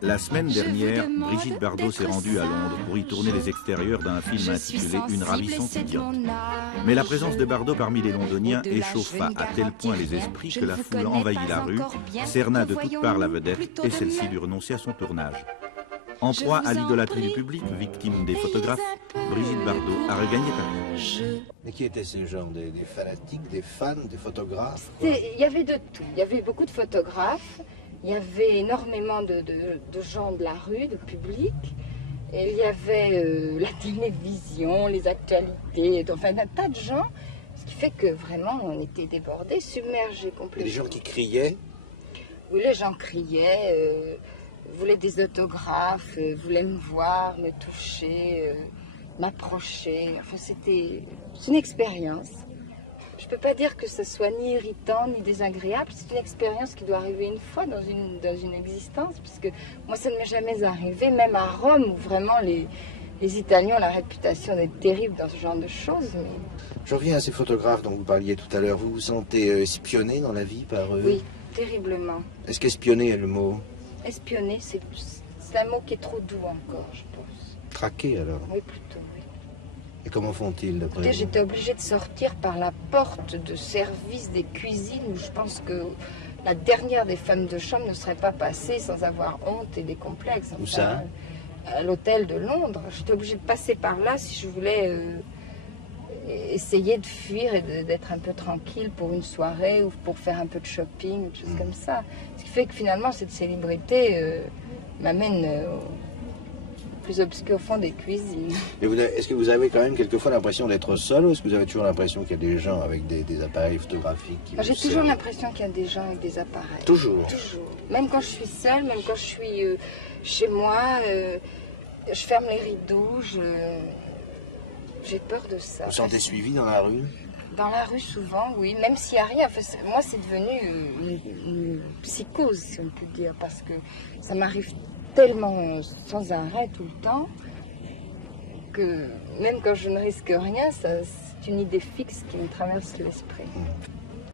La semaine dernière, Brigitte Bardot s'est rendue à Londres pour y tourner les extérieurs d'un film intitulé Une ravissante idiote. Mais la présence de Bardot parmi les Londoniens échauffa à tel point les esprits que la foule envahit la rue, cerna de toutes parts la vedette et celle-ci dut renoncer à son tournage. En proie à l'idolâtrie du public, victime des photographes, Brigitte Bardot a regagné Paris. Mais qui étaient ces gens? Des fanatiques, des fans, des photographes? Il y avait de tout. Il y avait beaucoup de photographes, il y avait énormément de gens de la rue, de public. Et il y avait la télévision, les actualités, enfin un tas de gens. Ce qui fait que vraiment on était débordés, submergés complètement. Et les gens qui criaient? Oui, les gens criaient. Voulaient des autographes, voulaient me voir, me toucher, m'approcher. Enfin, c'est une expérience. Je ne peux pas dire que ce soit ni irritant ni désagréable. C'est une expérience qui doit arriver une fois dans une existence, puisque moi, ça ne m'est jamais arrivé, même à Rome, où vraiment les Italiens ont la réputation d'être terribles dans ce genre de choses. Mais... Je reviens à ces photographes dont vous parliez tout à l'heure. Vous vous sentez espionné dans la vie par eux? Oui, terriblement. Est-ce qu'espionner est le mot? Espionner, c'est un mot qui est trop doux encore, je pense. Traquer alors? Oui, plutôt, oui. Et comment font-ils d'après vous? J'étais obligée de sortir par la porte de service des cuisines où je pense que la dernière des femmes de chambre ne serait pas passée sans avoir honte et des complexes. Enfin, où ça? À l'hôtel de Londres. J'étais obligée de passer par là si je voulais essayer de fuir et d'être un peu tranquille pour une soirée ou pour faire un peu de shopping, des choses comme ça. Ce qui fait que finalement cette célébrité m'amène au plus obscur fond des cuisines. Est-ce que vous avez quand même quelquefois l'impression d'être seul, ou est-ce que vous avez toujours l'impression qu'il y a des gens avec des appareils photographiques qui J'ai toujours l'impression qu'il y a des gens avec des appareils. Toujours? Toujours. Même quand je suis seule, même quand je suis chez moi, je ferme les rideaux, j'ai peur de ça. Vous vous sentez suivi dans la rue? Dans la rue, souvent, oui. Même s'il n'y a rien. Enfin, moi, c'est devenu une psychose, si on peut dire. Parce que ça m'arrive tellement sans arrêt tout le temps que même quand je ne risque rien, c'est une idée fixe qui me traverse l'esprit.